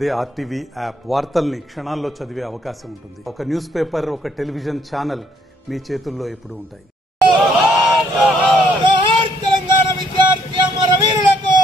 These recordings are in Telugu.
అదే ఆర్టీవీ యాప్ వార్తల్ని క్షణాల్లో చదివే అవకాశం ఉంటుంది. ఒక న్యూస్ పేపర్, ఒక టెలివిజన్ ఛానల్ మీ చేతుల్లో ఎప్పుడూ ఉంటాయి. తెలంగాణ విద్యార్థి అమరవీరులకు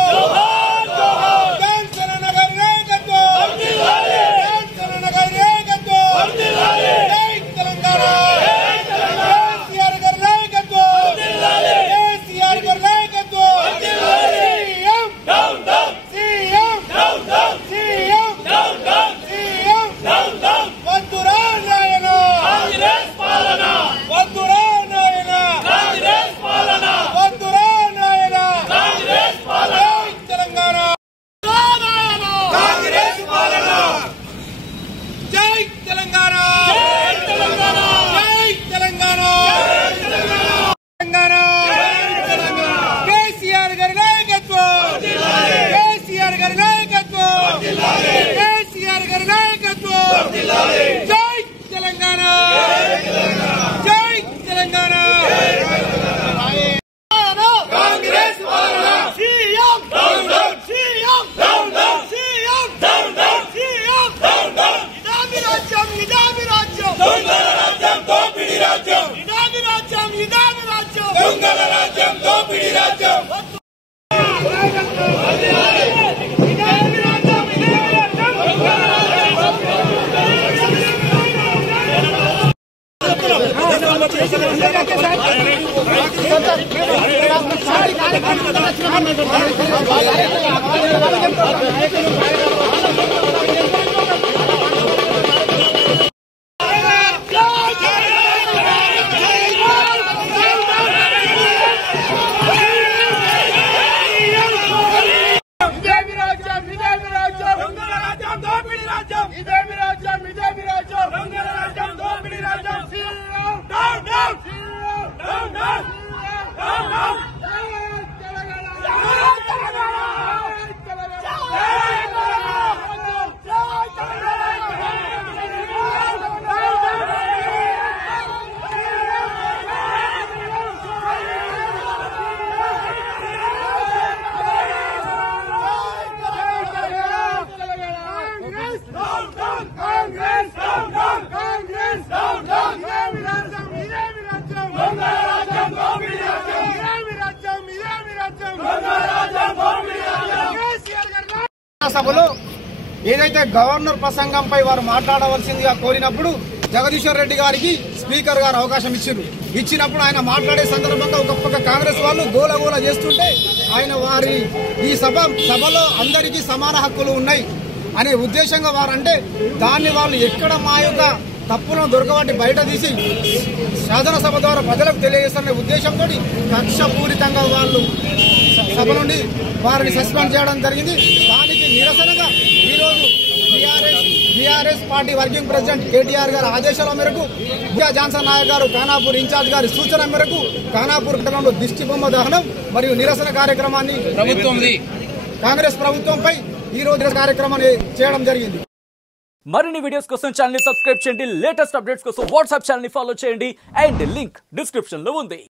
సభలో ఏదైతే గవర్నర్ ప్రసంగంపై వారు మాట్లాడవలసిందిగా కోరినప్పుడు జగదీశ్వర్ రెడ్డి గారికి స్పీకర్ గారు అవకాశం ఇచ్చినప్పుడు ఆయన మాట్లాడే సందర్భంగా ఒక పక్క కాంగ్రెస్ వాళ్ళు గోలగోల చేస్తుంటే ఆయన వారి ఈ సభలో అందరికీ సమాన హక్కులు ఉన్నాయి అనే ఉద్దేశంగా వారంటే దాన్ని వాళ్ళు ఎక్కడ మా యొక్క తప్పును దొరకబట్టి బయట తీసి శాసనసభ ద్వారా ప్రజలకు తెలియజేస్తున్న ఉద్దేశంతో కక్షపూరితంగా వాళ్ళు సభ నుండి వారిని సస్పెండ్ చేయడం జరిగింది. దానికి నిరసనగా ఈరోజు TRS party working president KTR గారి ఆదేశాల మేరకు జాన్సన్ నాయక్ గారు ఖానాపూర్ ఇన్ఛార్జ్ గారి సూచన మేరకు ఖానాపూర్ పట్టణంలో దిష్టి బొమ్మ దహనం మరియు నిరసన కార్యక్రమాన్ని కాంగ్రెస్ ప్రభుత్వంపై ఈ రోజు కార్యక్రమాన్ని చేయడం జరిగింది. మరిన్ని వీడియోస్ కోసం ఛానల్ ని సబ్స్క్రైబ్ చేయండి. లేటెస్ట్ అప్డేట్స్ కోసం వాట్సాప్ ఛానల్ ని ఫాలో చేయండి. అండ్ లింక్ డిస్క్రిప్షన్ లో ఉంది.